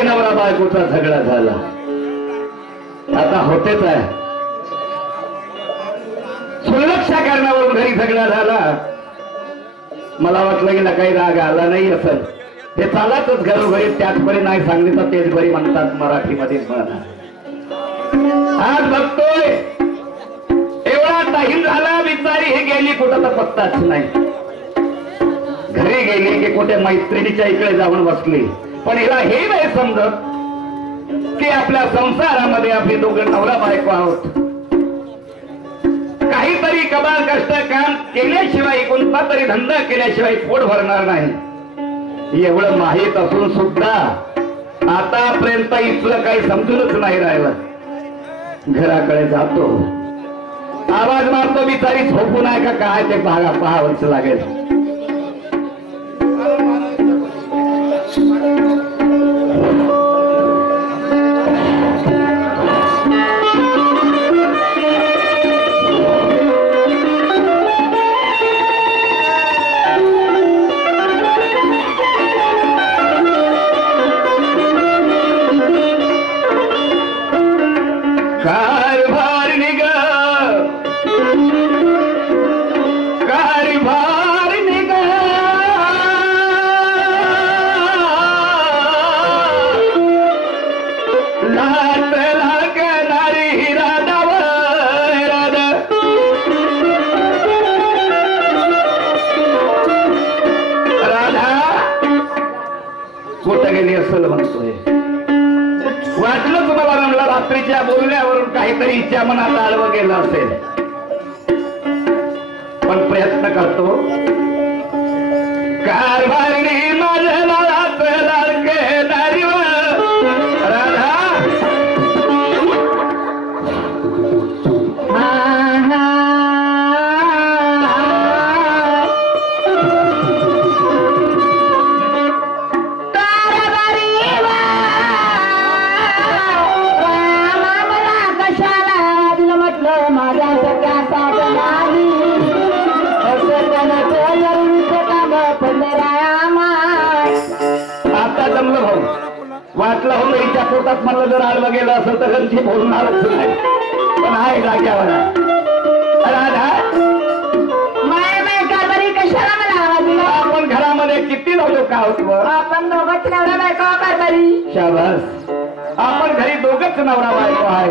घरी नवरा बायकोचा झगडा झाला, आता होतेच आहे. सुरक्षा कारणावरून घरी झगडा झाला. मला वाटलं की काही राग आला नाही असेल, हे चालातच घरोघरी. त्याच बरी नाही सांगली तर तेच बरी म्हणतात मराठीमध्ये. आज बघतोय एवढा टाईम झाला, बिचारी हे गेली कुठं तर पत्ताच नाही. घरी गेली की कुठे मैत्रिणीच्या इकडे जाऊन बसली, पण हिला हे नाही समजत की आपल्या संसारामध्ये आपले दोघं नवरा बायको आहोत. काहीतरी कबाल कष्ट काम केल्याशिवाय, कोणता तरी धंदा केल्याशिवाय पोट भरणार नाही एवढं माहीत असून सुद्धा आतापर्यंत इथलं काही समजूनच नाही राहिलं. घराकडे जातो, आवाज मारतो, बिचारी झोपून आहे का काय ते पाहावंच लागेल. वाटलं तुम्हाला म्हणलं रात्रीच्या बोलण्यावरून काहीतरी इच्छा मनात आडवं गेलं असेल, पण प्रयत्न करतो. कारभारी माझ्या लाडात लाडके दारीवर राधा, वाटलं हो हिच्या पोटात म्हणलं जर आडवं गेलं असेल तर घरची बोलणारच नाही, पण आहे जाग्यावर. राधा कारभारी कशाला मला आवाज दिला? आपण घरामध्ये किती लोक आहोत? आपण दोघंच नवरा बायको कारभारी. शाबास, आपण घरी दोघंच नवरा बायको आहे.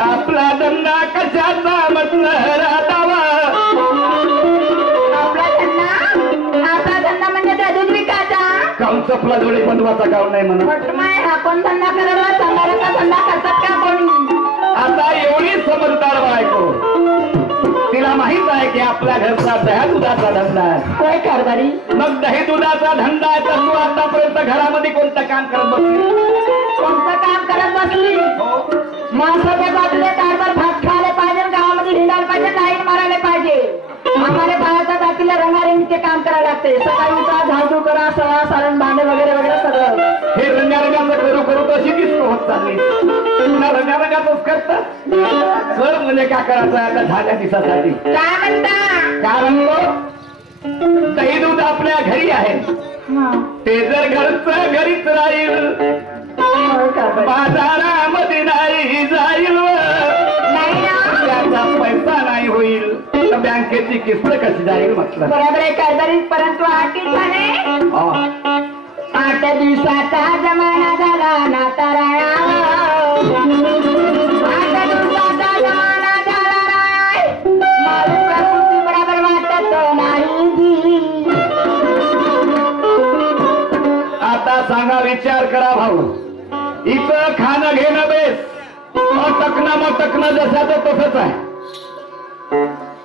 आपला धंदा कशाचा म्हटलं राधावा? आपला धंदा म्हणजे त्या दूध विकायचा. काऊन चपला जोडे बंधवाचा काऊन नाही म्हणत? आपण धंदा करायला चांगला धंदा करतात का कोणी? आता एवढी समजदार बायको, तिला माहित आहे की आपल्या घरचा दही दुधाचा धंदा आहे. होय कारभारी. मग दही दुधाचा धंदा आहे तर तू आतापर्यंत घरामध्ये कोणतं काम करत बसली? कोणतं काम करत बसली? माणसाच्या बाजूला कारभार भात खायला पाहिजे, गावामध्ये हिंडायला पाहिजे, लाईन मारायला पाहिजे. आम्हाला बाहेरच्या जातीला रंगारंगीचे काम करायला लागते. सकाळी उठा, झाडू करा, सळा सारण भांडे वगैरे वगैरे सगळं. हे रंगारंगाचं करू करू तशी दिसतो होत चालली. तुला रंगारंगाचंच करतात कर म्हणजे काय करायचं आता झाल्या दिवसासाठी? काय म्हणता? कारण दही दूध आपल्या घरी आहे, ते जर घरचं घरीच राहील, बाजारामध्ये नाही जाईल, त्याचा पैसा नाही होईल, तर बँकेची किस्त कशी जाईल म्हटलं. बरोबर आहे कारभारी. परंतु 8 दिवसाचा जमाना झाला नाता राया. 8 दिवसाचा जमाना झाला राय. माझी प्रकृती बरोबर वाटत नाही. आता सांगा, विचार करा भाऊ, इथं खाणं घेणं बेस, मटकणं जसं तसंच आहे.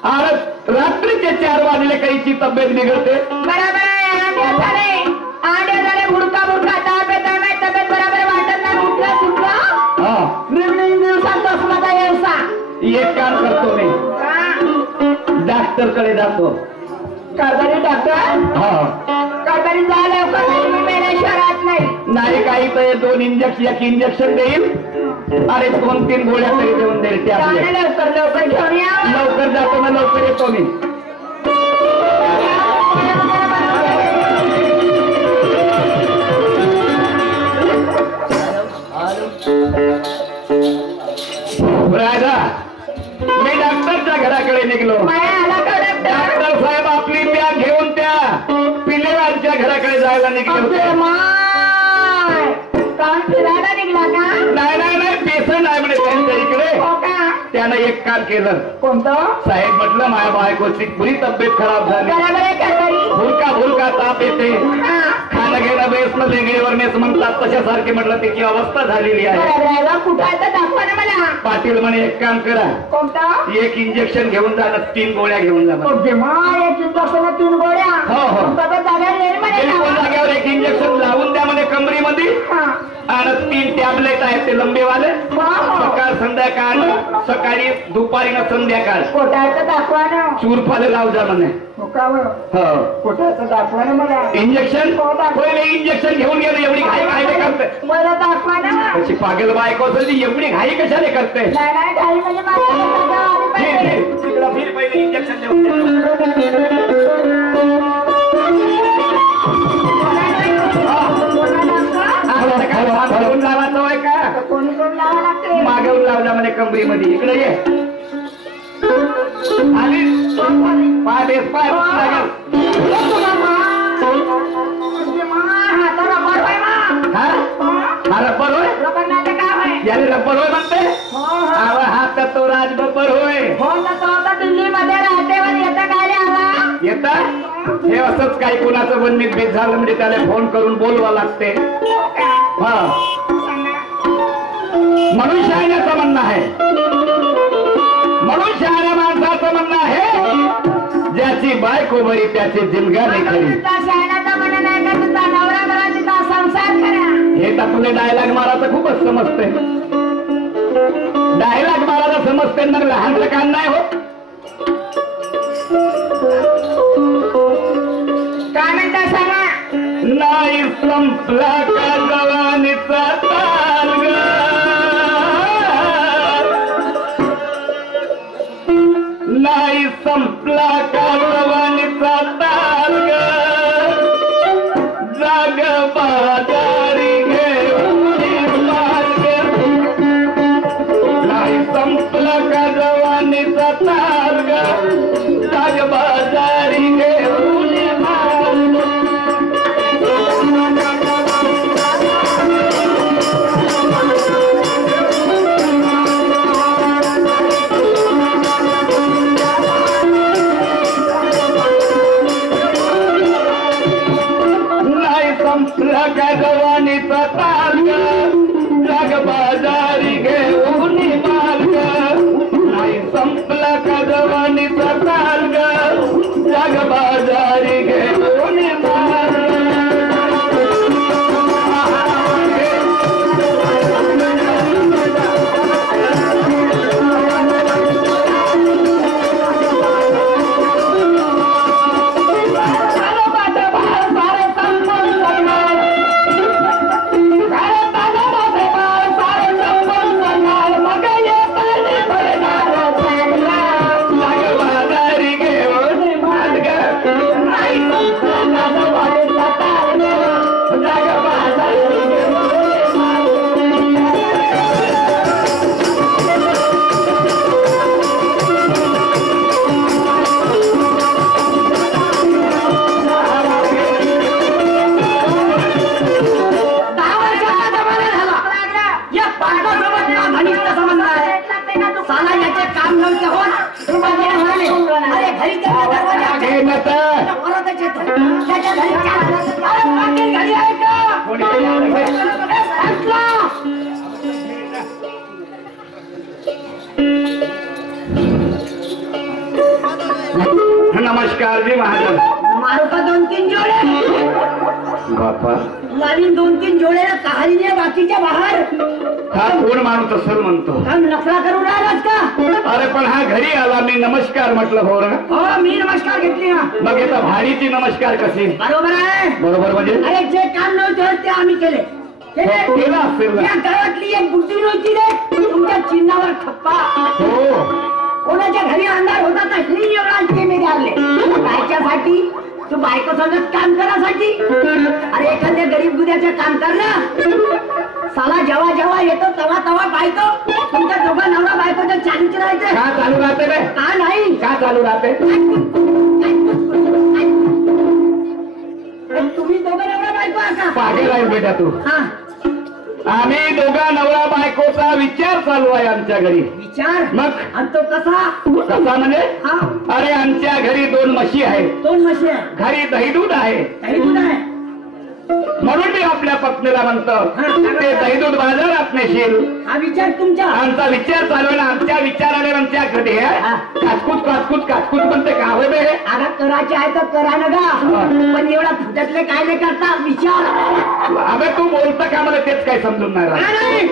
आणि रात्रीचे 4 वाजले काहीची तब्येत बिघडते. बरोबर आहे. 8 झाले भुडका तब्येत बरोबर वाटत नाही. उठला सुटला दिवसात बसला व्यवसाय. एक काम करतो मी, डॉक्टर कडे जातो. कारभारी डॉक्टर? कारभारी जा लवकर, मी मेल्याशिवाय राहत नाही. काही तर 2 इंजेक्शन देईल आणि 2-3 गोळ्या तरी देऊन देईल. लवकर लवकर घेऊन या. लवकर जातो ना, लवकर येतो मी. माझा मी डॉक्टरच्या घराकडे निघलो. माया आला का डॉक्टर? डॉक्टर साहेब आपली बॅग घेऊन त्या पिलेवांच्या घराकडे जायला निघले होते. अरे माय, कान फिरायला निघला का? नाही नाही नाही पेशंट आहे म्हणे त्यांच्या इकडे. हो का? त्यानं एक काम केलं. कोणतं? साहेब म्हटलं माझ्या बायकोची पुरी तब्येत खराब झाली. बरोबर आहे का तरी? भुलका भुलका ताप येते. हा. खाणं घेणं बेसन वेगळीवर नेस म्हणतात तशासारखी म्हटलं तिची अवस्था झालेली आहे. बरोबर आहे बा, कुठं आहे तर दाखवा ना मला. पाटील म्हणे एक काम करा, कोणतं? एक इंजेक्शन घेऊन जा, 3 गोळ्या घेऊन जा म्हणे. ओके माय, एक इंजेक्शन 3 गोळ्या. हो, हो. तब्येत जाग्यावर येईल म्हणे बिलकुल का? जागेवर एक इंजेक्शन लावून द्या म्हणे कमरीमध्ये. हा. आणि 3 टॅबलेट आहेत ते लंबेवाले. वाव. सकाळ संध्याकाळ, सकाळी दुपारी न संध्याकाळ कुठं आहे तर दाखवा ना. चूरफाले लाव जा म्हणे. हो का बरं? हो कुठं आहे तर दाखवा ना मला. इंजेक्शन हो, दाखव. पहिले इंजेक्शन घेऊन गेलं. एवढी घाई काय करते मला दाखवा ना. कशी पागल बायको असेल एवढी घाई कशाने करते. नाही नाही, काही म्हणजे माझ्या लक्षात आलं पाहिजे. तिकडं फिर पहिले इंजेक्शन देऊन दे. घेऊन लावायचं होय का कोणी कोण लावा लागते? मागवून लावला म्हणे कमरीमध्ये. इकडे ये आली पाय बेस पाय लागेल. हा रब्बर होय. याने रब्बर होय म्हणते. हा तर तो राज बब्बर होय. येता हे असंच काही कोणाचं बननीत भेट झालं म्हणजे त्याला फोन करून बोलवा लागते. हा म्हणून शहाण्याचं म्हणणं आहे. म्हणून शहाण्या माणसाचं म्हणणं आहे ज्याची बायको बरी त्याची जिंगा नाही खरी. हे तर तुला डायलॉग मारायचं खूपच समजते. डायलॉग मारायला समजते मग लहानचं काम नाही होत. काय म्हणता सांगा. नाही संपला का जवानीचा ताल ग. नाही संपला का जवानीचा ताल ग. जाग बाजारी घेऊन मार्ग. नाही संपला का जवानीचा ताल ग. जाग बाजारी घेऊन मार्ग. संपला का जवानीचा ताल जग बाजारी घेऊन मार्ग. नाही संपला का जवानीचा ताल जग बाजारी घेऊन मार्ग. नमस्कार जी महाजन. मारू का 2-3 जोडे बापा. नवीन 2-3 जोडे कहाणी बाकीच्या बाहेर. हा कोण माणूस असं म्हणतो. नफरा करून राहिलास का? अरे पण हा घरी आला मी नमस्कार म्हटलं हो ना. हो मी नमस्कार घेतली ना. मग येता भाडीची नमस्कार कशी. बरोबर आहे. बरोबर म्हणजे अरे जे काम नव्हते ते आम्ही केले. केलं असेल ना. या गावातली एक बुद्धी नव्हती रे तुमच्या चिन्हावर ठप्पा. हो कोणाच्या घरी अंधार होता तर ही एवढा मी गारले. बायच्यासाठी तू बायको सोबत काम करासाठी. अरे एखाद्या गरीब गुद्याचं काम कर ना. साला जेव्हा जेव्हा येतो तेव्हा तेव्हा बायको तुमच्या दोघं नवरा बायकोच्या चालीच राहायचे का चालू राहते रे? का नाही का चालू राहते? तुम्ही दोघं नवरा बायको आहे का पागल आहे बेटा तू. हा आम्ही दोघा नवरा बायकोचा विचार चालू आहे आमच्या घरी. विचार मग आणि तो कसा कसा म्हणजे? हा अरे आमच्या घरी 2 म्हशी आहेत, दोन म्हशी आहे घरी दही दूध आहे. काही दूध आहे म्हणून मी आपल्या पत्नीला म्हणतो ते दही दूध बाजारात नेशील. हा विचार तुमचा आमचा विचार चालू आहे ना. आमच्या विचाराने आमच्या घरी काचकूच काचकूच काचकूच म्हणते का होय बे? आता करायचे आहे तर करा ना गा पण एवढा फुटतले काय नाही करता विचार अबे तू बोलतं का मला तेच काही समजून नाही राहिलं. काय नाही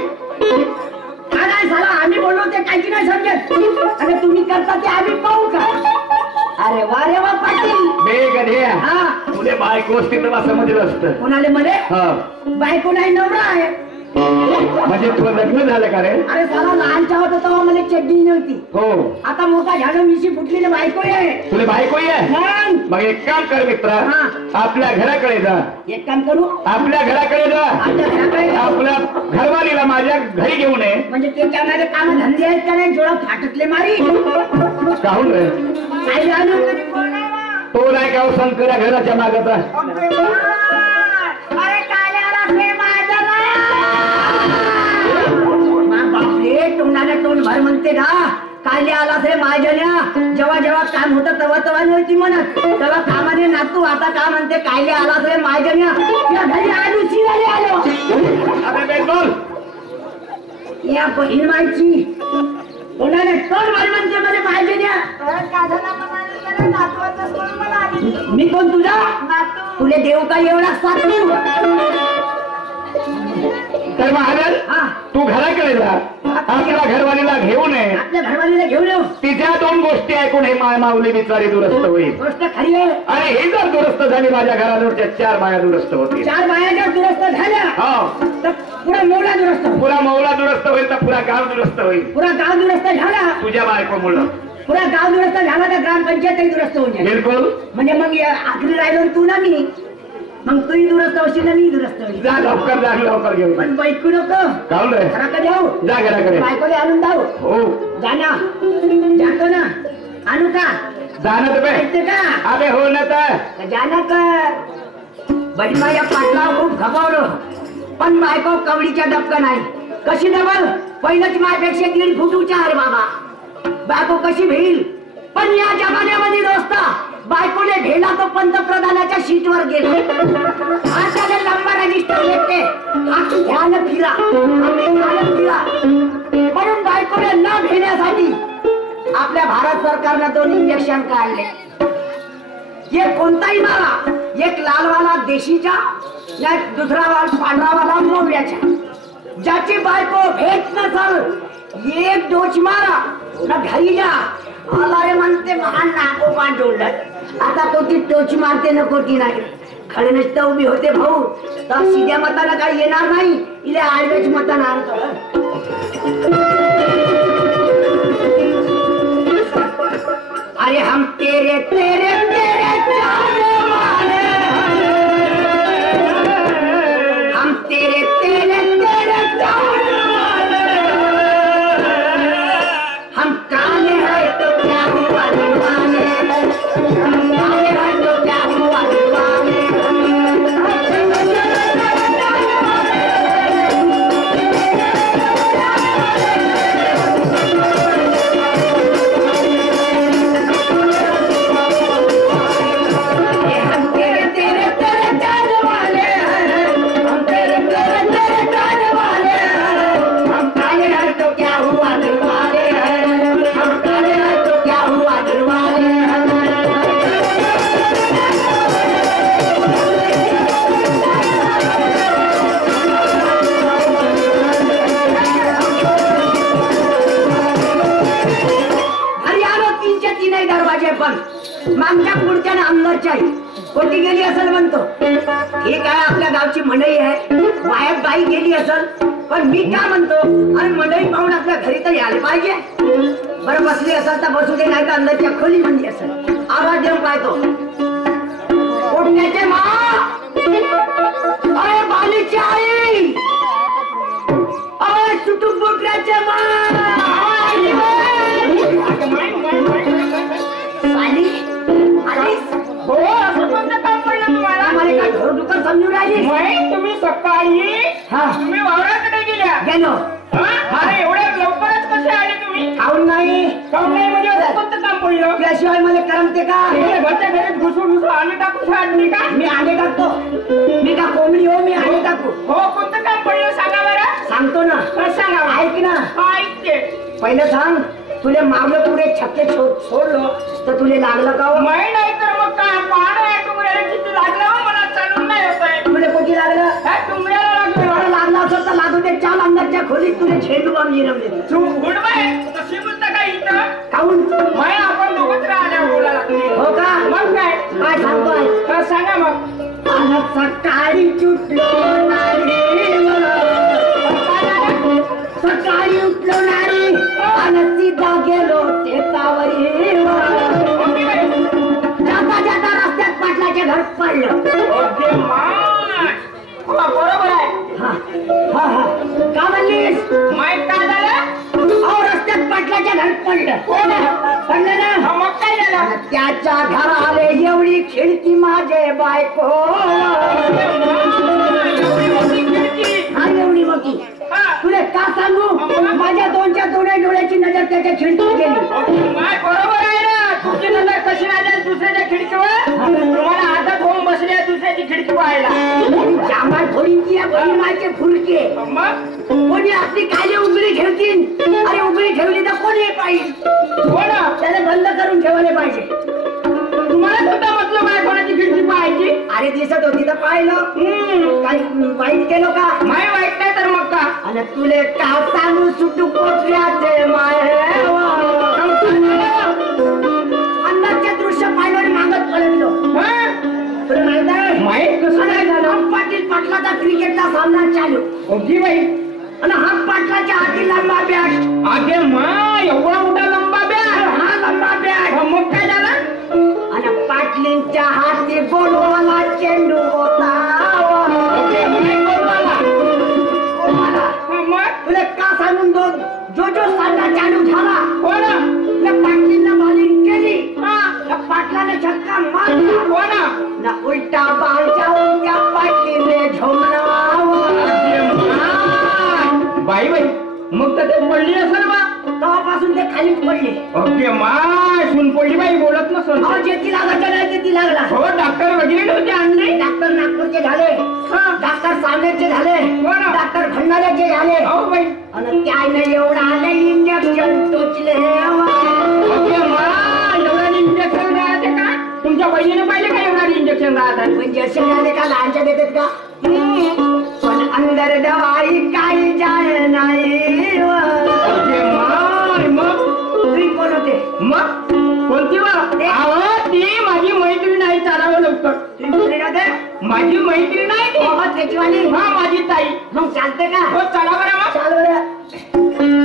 काय नाही साला आम्ही बोललो ते काहीच नाही समजत अरे तुम्ही करता ते आम्ही पाहू का अरे वा पाटील बे गधे हा तुले बायको असती तर समजलं असतं. कोणाले मध्ये हा बायको नाही नवरा आहे म्हणजे तुला लग्न झालं का रे? अरे साला लहानचा होता तेव्हा मला चड्डी नव्हती हो. आता मोठा झालं मिशी फुटलेली बायको आहे तुला बायको आहे? मग एक काम कर मित्र, आपल्या घराकडे जा. एक काम करू आपल्या घराकडे जा. आपल्या घराकडे आपल्या घरवालीला माझ्या घरी घेऊन ये. म्हणजे ते करणारे काम धंदे आहेत का नाही जोडा फाटतले मारी काहून रे? काय आणू तरी कोण आहे बा? तो नाही का शंकरा घराच्या मागचा? अरे काय आला हे माझा बापरे तोंडाने तोंड भर म्हणते ना काय आला रे माझ्याने जेव्हा जेव्हा काम होतं तेव्हा तेव्हा नव्हती म्हणत तेव्हा कामाने नातू आता का म्हणते काय आला रे माझ्याने या घरी आलू शिवाले आलो अरे बेंगोल या बहीण मायची तोंडाने तोंड भर म्हणते मला माझ्याने मी कोण तुझा तुले देव का एवढा साधू तर महाराज तू घराकडे जा. आपल्या घरवालीला घेऊन ये. आपल्या घरवालीला घेऊन येऊ तिच्या 2 गोष्टी ऐकून हे माऊली बिचारी दुरुस्त होईल. गोष्ट खरी आहे आणि हे जर दुरुस्त झाली माझ्या घराजवळच्या 4 बाया दुरुस्त होतील. 4 बाया जर दुरुस्त झाल्या हो. तर पुरा मौला दुरुस्त होईल. पुरा मौला दुरुस्त होईल तर पुरा गाव दुरुस्त होईल. पुरा गाव दुरुस्त झाला तुझ्या बायकोमुळं पुरा गाव दुरुस्त झाला तर ग्रामपंचायतही दुरुस्त होऊन जाईल. बिलकुल. म्हणजे मग आखरी राहिलो तू ना मी मग तूही दुरुस्त होशील ना मी दुरुस्त होईल. जा लवकर जा लवकर घेऊन. पण बायको नको काऊन रे? घराकडे जाऊ जा घराकडे. बायकोले आणून जाऊ हो जाना जातो ना आणू का जाणं तर ऐकते का अबे हो ना तर जाना कर बहिमा या पाटला खूप घाबरलो पण बायको कवडीच्या डबका नाही कशी डबल पहिलंच मायपेक्षा 1.5 फूट उंची आहे बाबा बायको कशी भेईल पण या जमान्यामध्ये दोस्ता बायकोने भेला तो पंतप्रधानाच्या सीटवर गेला हाताने लंबा रजिस्टर भेटते हात ध्यान फिरा म्हणून बायकोने न भेण्यासाठी आपल्या भारत सरकारनं 2 इंजेक्शन काढले. एक कोणताही मारा एक लालवाला देशीचा या दुसरा पांढरावाला मोब्याच्या ज्याची बायको भेट नसल एक डोच मारा ना घरी जा आला रे म्हणते महान नाकोबा डोलत आता तो ती टोच मारते नको ती नाही खडे नसतं उभी होते भाऊ तर सीध्या मतानं काही येणार नाही इले आडव्याच मतानं आणतो. अरे हम तेरे तेरे तेरे जाने वाले हम तेरे तेरे तेरे जाने वाले हम काले हैं तो क्या हुआ दीवाने हम काले हैं तो क्या हुआ दीवाने मागच्या पुढच्या अंदरच्या कोटी गेली असेल म्हणतो हे काय आपल्या गावची मंडळी आहे बाहेर बाई गेली असेल पण मी काय म्हणतो अरे मंडळी पाहून आपल्या घरी तर यायला पाहिजे बरं बसली असेल तर बसू दे नाही तर अंदरच्या खोली म्हणजे असेल आवाज देऊन पाहतो कोटण्याचे मा अरे बालीची आई बाई हा. तुम्ही वावराकडे गेल्या गेलो अरे एवढ्या लवकरच कसे आले तुम्ही खाऊन नाही काऊन नाही म्हणजे असं कोणतं काम पडलं त्याशिवाय मला करमते का हे घरच्या घरीत घुसून आले टाकू आणली का मी अंडे टाकतो मी का कोंबडी हो मी अंडे टाकू हो कोणतं काम पडलं सांगा बरं सांगतो ना सांगा ऐक ना ऐकते पहिलं सांग तुले मागलं पुढे छक्के सोडलो तर तुले लागलं का हो? माही नाही तर मग काय पाहणं आहे तुम्हाला किती लागलं हो, मला चालून नाही होत आहे तुले कोटी लागलं तुम्हाला लागलं मला लागलं असं तर लागू दे चाल अंदरच्या खोलीत तुले झेंडू बाम जिरवले तू गुड बाय तशी बोलता का इथं खाऊन माय आपण दोघंच राहिल्या बोला लागते हो का मग काय काय सांगतोय तर सांगा मग आला सकाळी चुटलो नारी सकाळी उठलो नारी आणि सीधा गेलो शेतावरी जाता जाता रस्त्यात पाटलाचे घर पडलं ओके माय बरोबर आहे हा हा हा का म्हणलीस माय काय झालं अहो रस्त्यात पाटलाचे घर पडलं पडलं ना मग काय झालं आणि त्याच्या घराले एवढी खिडकी माझे बायको हा एवढी मोठी तुला का सांगू माझ्या दोनच्या दोन्ही डोळ्याची नजर त्याच्या खिडकीत गेली माय बरोबर आहे ना तुमची नजर कशी राहिली दुसऱ्याच्या खिडकीवर तुम्हाला हातात होऊन बसले दुसऱ्याची खिडकी पाहायला जांभळ फोडींची या बहिणाचे फुलके मग कोणी आपली काली उघडी ठेवतील अरे उघडी ठेवली तर कोणी पाहिजे हो ना त्याला बंद करून ठेवायला पाहिजे तुम्हाला सुद्धा म्हटलं काय कोणाची खिडकी पाहायची अरे दिसत होती तर पाहिलं काही वाईट केलं का माय वाईट नाही तर मग का आणि तुले का सांगू सुटू कोठल्याचे माय अंदाजचे दृश्य पाहिलं मागत पळलो तुला माहित आहे माहित कसं नाही झालं पाटील पाटलाचा क्रिकेटचा सामना चालू ओके बाई आणि हा पाटलाच्या हाती लंबा बॅट अगे माय एवढा मोठा लंबा बॅग हा लंबा बॅट मग काय झालं आणि पाटलींच्या हाती गोलवाला चेंडू होता ओके माय बोलवाला गोलवाला. मग तुला का सांगून जो सामना चालू झाला हो ना त्या पाटलींना बॉलिंग केली हा त्या पाटलाने झटका मारला हो ना ना उलटा बाल जाऊन त्या पाटलीने झोमलावं. बाई बाई मग तर ते पडली असेल बा तेव्हापासून ते खालीच पडले ओके माय सुन पडली बाई बोलत नसल अहो जे ती लागायचं नाही ते ती लागला हो डॉक्टर वगैरे नव्हते आणले डॉक्टर नागपूरचे झाले हा डॉक्टर सामनेचे झाले हो ना. डॉक्टर भंडाऱ्याचे झाले हो बाई आणि त्याने एवढा आले इंजेक्शन टोचले ओके माय एवढा इंजेक्शन राहते का तुमच्या बहिणीने पाहिले का एवढा इंजेक्शन राहतात म्हणजे असे झाले का लहानच्या देतात का पण अंदर दवाई काही जाय नाही ओके माय मग तुम्ही कोण होते मग कोणती बा ती माझी मैत्रीण नाही चालावं लवकर तुम्ही कोणी होते माझी मैत्रीण नाही ती हो त्याची वाली हा माझी ताई मग चालते का हो चला बरं मग चाल बरं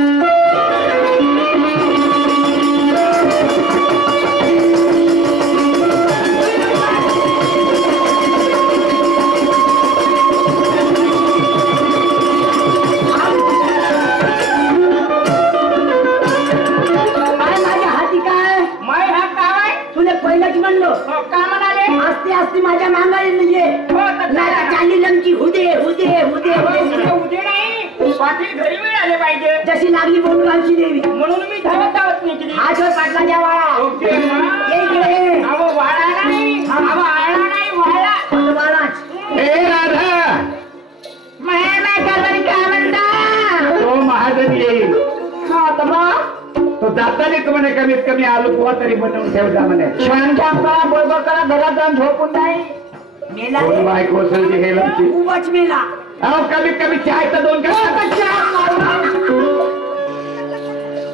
अरे माझ्या हाती काय माय हा काय तुला पहिलंच म्हणलो हो, का म्हणाले असते असते माझ्या मांगाळी म्हणजे हो तर नाही चालली लंकी हुदे हुदे हुदे हुदे उद्या नाही पाटील घरी मिळाले पाहिजे जशी लागली बोलगावची देवी म्हणून मी धावत नाही केली हा जो पाटलाच्या वाळा ओके ये इकडे. अहो वाळा नाही अहो आळा नाही वाळा फक्त बाळाच हे राधा काय म्हणता तो महाजन येईल हा तर बा तो जातानीच म्हणे कमीत कमी आलू पोहा तरी बनवून ठेव जा म्हणे छान छान करा बरोबर करा घरात जाऊन झोपून नाही मेला दोन बायको असेल ती गेलं ती. खूपच मेला अहो कमीत कमी चाय तर दोन करा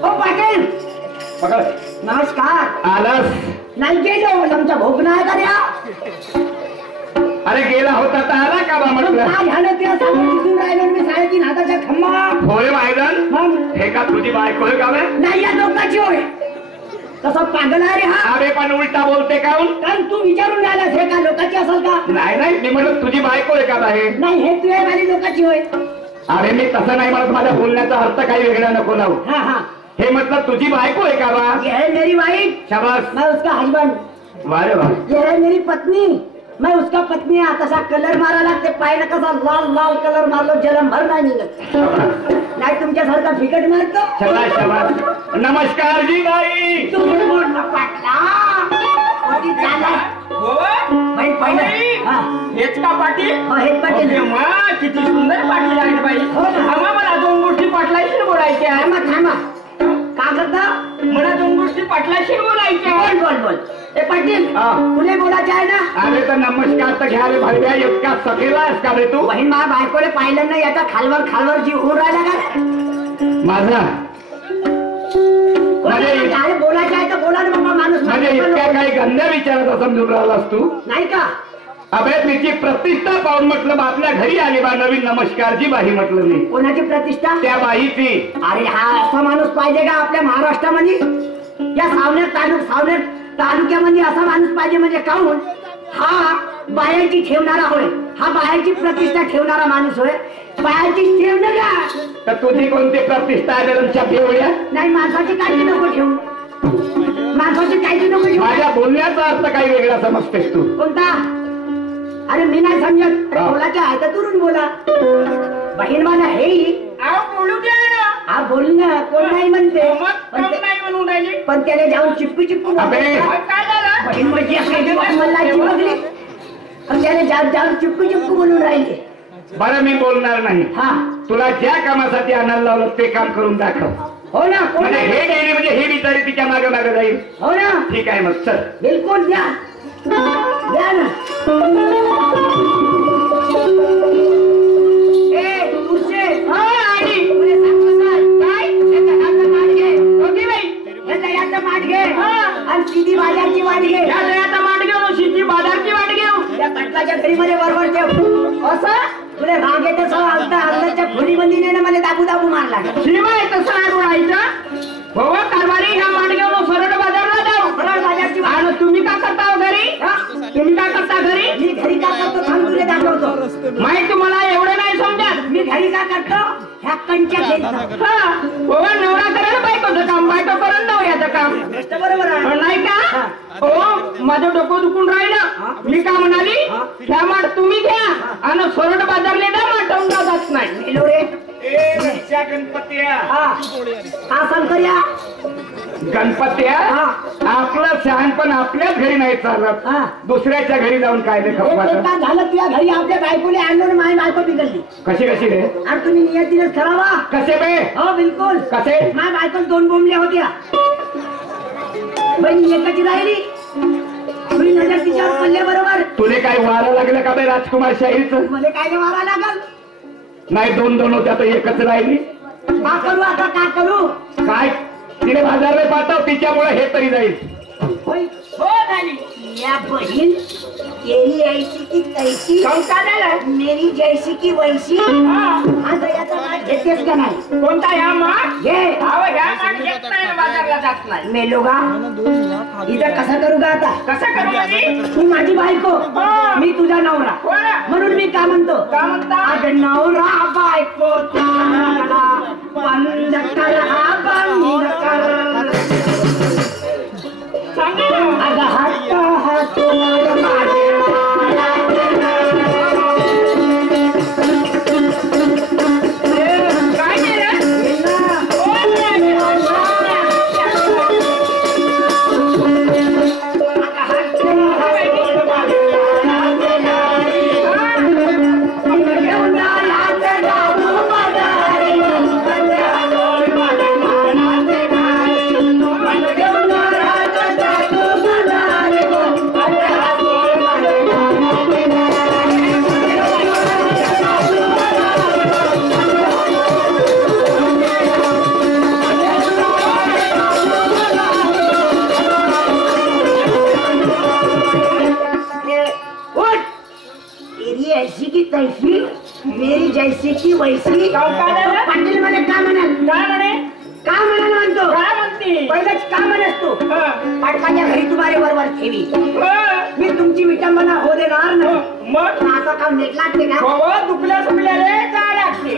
ओ पाटील पकड नमस्कार आलस नाही गेलो आमचा भोग नाही का द्या अरे गेला होता तर आला का बा म्हटलं काय झालं ते असं दिसून राहिलो मी 3.5 हाताचा खंबा होय मायदान मग हे का तुझी बायको आहे का बे? नाही या लोकांची होय तसं पागल आहे रे हा अरे पण उलटा बोलते का कारण तू विचारून राहिलास हे का लोकांची असेल का नाही नाही मी म्हणलं तुझी बायको आहे का बाहे नाही हे तुझ्या वाली लोकांची होय अरे मी तसं नाही म्हणत माझ्या बोलण्याचा अर्थ काही वेगळा नको लावू हाँ हाँ हे म्हटलं तुझी बायको आहे का बा ये है मेरी वाइफ शाबास मैं उसका हस्बैंड वारे वा ये है मेरी पत्नी मैं उसका पत्नी आहे तसा कलर मारा लागते पाहिलं कसा लाल लाल कलर मारलो जलम भर नाही निघत नाही तुमच्यासारखा फिकट मारतो शाबास शाबास नमस्कार जी बाई तू बोल ना पाटला कोणी झाला हो बाई पहिलं हा हेच का पाटील हो हेच पाटील अरे वा, किती सुंदर पाटील आहेत बाई हो ना. आम्हा मला दोन गोष्टी पाटलाशी बोलायच्या थांबा थांबा का करता मला दोन गोष्टी पाटलाशी बोलायच्या बोल बोल बोल ए पाटील हा. तुला बोलायचं आहे ना अरे तर नमस्कार तर घ्या रे भाडव्या इतका सखेला आहेस का रे तू बहीण माझ्या बायकोले पाहिलं नाही याचा खालवर खालवर जीव होऊन राहिला का माझा म्हणजे- अरे बोलायचं आहे तर बोला ना बाबा माणूस म्हणजे इतक्या काही गंध्या विचारात समजून राहिलास तू नाही का अबे तिची प्रतिष्ठा पाहून म्हटलं बा आपल्या घरी आली बा नवीन नमस्कारची बाई म्हटलं मी कोणाची प्रतिष्ठा त्या बाईची अरे हा असा माणूस पाहिजे का आपल्या महाराष्ट्रामध्ये या सावनेर तालुक्यामध्ये असा माणूस पाहिजे म्हणजे काहून हा बायांची ठेवणारा होय हा बायांची प्रतिष्ठा ठेवणारा माणूस होय बायांची ठेवणं का तर तुझी कोणती प्रतिष्ठा आहे तुमच्या ठेवल्या नाही माणसाची काळजी नको ठेवू माणसाची काळजी नको ठेवू माझ्या बोलण्याचा अर्थ काही वेगळा समजतेस तू कोणता अरे मी नाही समजत अरे हा. बोलायचं आहे तर दुरून बोला बहीण माझा हे अहो बोलू द्या ना हा बोल ना कोण नाही म्हणते मग काम नाही म्हणून राहिली पण त्याला जाऊन चिप्पू चिप्पू अबे. काय झालं बहीण म्हणजे अशी मल्लाची बघली पण त्याने जाऊन चिप्पू चिप्पू म्हणून राहिले बरं मी बोलणार नाही हा तुला ज्या कामासाठी आणायला लावलं ते काम करून दाखव हो ना कोण म्हणजे नाही? हे गेली म्हणजे हे बिचारी तिच्या मागे मागे जाईल हो ना ठीक आहे मग चल बिलकुल द्या द्या ना ए तुझे हा आणि तुला सांगतो सर काय याचा हातचा माठ घे होती बाई याचा माठ घे हा. आणि सीधी बाजारची वाट घे या दयाचा माठ घेऊन शिची बाजारची वाट घेऊ त्या पटकाच्या घरीमध्ये बरोबर ठेव असं तुला राग येत असं अंदाच्या खोलीमध्ये नाही ना मला दाबू दाबू मारला शिवाय तसं नाही बोलायचं हो कारभारी ह्या माठ घेऊन सरळ बाजारला जाऊ सरळ बाजारची वाट आणि तुम्ही काय करता हो घरी हा? तुम्ही काय करता घरी मी घरी का करतो सांग तुला दाखवतो माहित तुम्हाला एवढं नाही समजत मी घरी का करतो ह्या कंच्या खेळतो हा हो नवरा करेल बायकोचं काम बायको करून नवऱ्याचं काम गोष्ट बरोबर आहे पण नाही का हो माझं डोकं दुखून राहिलं मी का म्हणाली ह्या माठ तुम्ही घ्या आणि सोरड बाजारले द्या माठवून जात नाही मेलो रे गणपती हा का सांग करूया गणपती हा. आपलं शहाणपण आपल्याच घरी नाही चालत हा. दुसऱ्याच्या घरी जाऊन काय नाही एक खपवायचं तास झालं तुझ्या घरी आपल्या बायकोले आणलो ना माझी बायको बिघडली कशी कशी रे आणि तुम्ही नियतीनेच ठरावा कसे बे हो बिलकुल कसे माझ्या बायकोला 2 बोंबल्या होत्या बहिणी एकाची राहिली तुम्ही नजर तिच्यावर पडले बरोबर तुले काय वारा लागलं का बे राजकुमार शाहीचं मला काय नाही मारा लागल नाही 2 होत्या तर एकच राहिली का करू आता का करू काय तिने बाजारला पाठव तिच्यामुळे हे तरी जाईल होय हो झाली या बहीण तेरी ऐसी की तैसी कोणता झालं मेरी जैसी की वैसी हा. आता याचा माठ घेतेस का नाही कोणता ह्या माठ घे अहो ह्या माठ घेत नाही ना बाजारला जात नाही मेलो का इथं कसं करू का आता कसं करू म्हणजे तू माझी बायको हा. मी तुझा नवरा हो ना. म्हणून मी का म्हणतो का म्हणता? अगं नवरा बायको बंद कर हा बंद कर सांगा ना. अगं हात हात माझे काय केलं तेरी ऐसी की तैसी मेरी जैसी की वैसी का झालं? पाटील म्हणे का म्हणाल काय म्हणे का म्हणाल म्हणतो काय म्हणते पहिलेच का म्हणस तू हा. पाटकाच्या घरी तुम्हाला बरोबर ठेवी हा. मी तुमची विटंबना हो देणार नाही मग पण आता काम नेट लागते का बाबा दुखल्या सुकल्याले काय लागते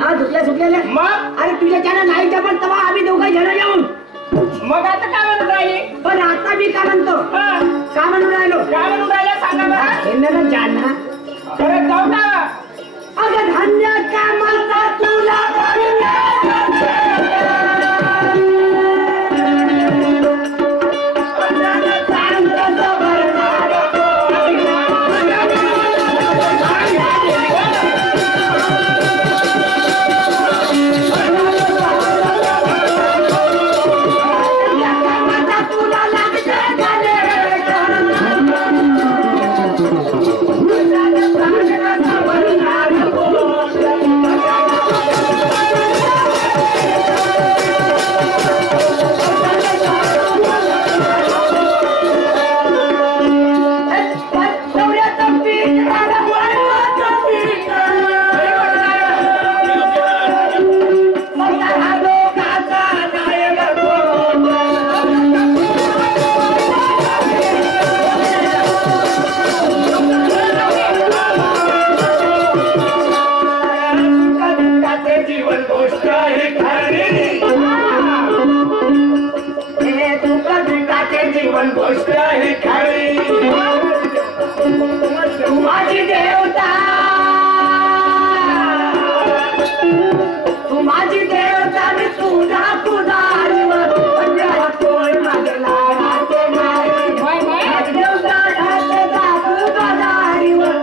हा दुखल्या सुटलेले मग अरे तुझ्याच्यानं नाही पण तेव्हा आम्ही दोघं जण येऊन मग आता काय म्हणत राहिली पण आता मी का म्हणतो का म्हणून राहिलो काय म्हणून राहिला सांगा बरं. हे ना जाना परत जाऊ का. अगं धान्य कामाचा तुला जीवन गोष्ट आहे खरी. माझी देवता तू माझी देवता मी तुझा पुजारी कोण माझ्या लाडाचे नाही माझी देवता ढाचे जातू बाजारीवर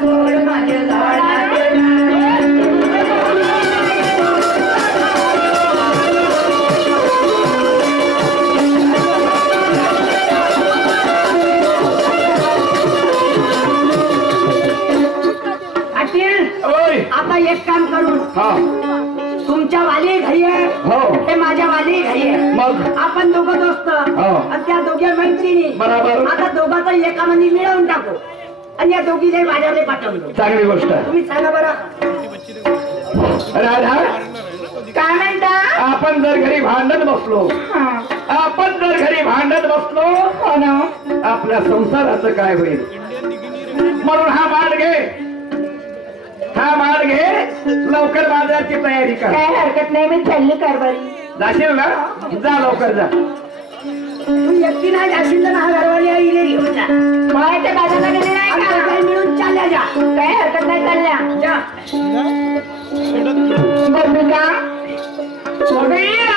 कोण माझ्या लाडाचे आता एक काम करून हा तुमच्या वाली घरी आहे हो ते माझ्या वाली घरी आहे मग आपण दोघं दोस्त हो. आणि त्या दोघे मैत्रिणी बरोबर. आता दोघांचं एकामध्ये मिळवून टाकू आणि या दोघीने बाजारला पाठवलं. चांगली गोष्ट आहे. तुम्ही सांगा बरं राधा काय म्हणता. आपण जर घरी भांडत बसलो आपण जर घरी भांडत बसलो हो ना आपल्या संसाराचं काय होईल. म्हणून हा माल घे लवकर बाजारची तयारी कर. काय हरकत नाही मी चालली कारभारी. जाशील ना जा लवकर जा. तू एकटी नाही जाशील तर हा घरवाली आईने घेऊन जा. बाळाच्या बाजारला गेले नाही का काही मिळून चालल्या जा. काय हरकत नाही चालल्या जा. गोपिका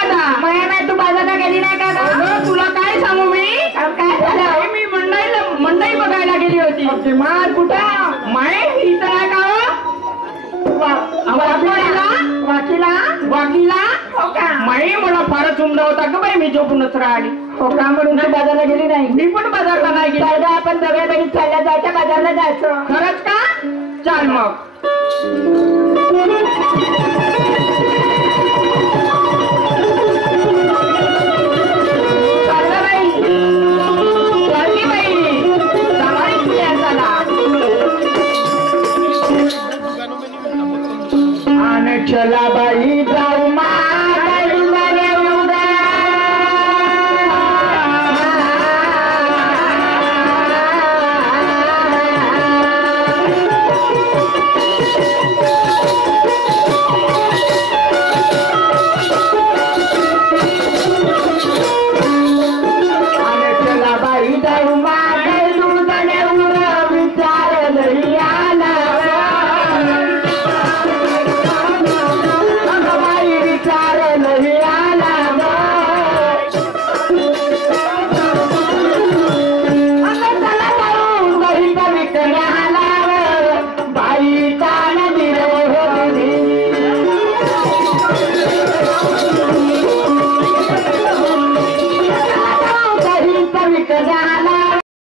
आता तू बाजारला गेली नाही का गं? तुला काय सांगू मी. काय झालं. मी मंडई बघायला गेली होती. मार कुठं माय इथं आहे का हो? वाकीला हो का माई मला फारच उमदा होता का बाई. मी झोपूनच राहिली. हो का म्हणून तू बाजारला गेली नाही. मी पण बाजारला नाही गेली. चल आपण सगळ्या बहिणी चालल्या जायच्या बाजारला जायचं. खरंच का. चाल मग.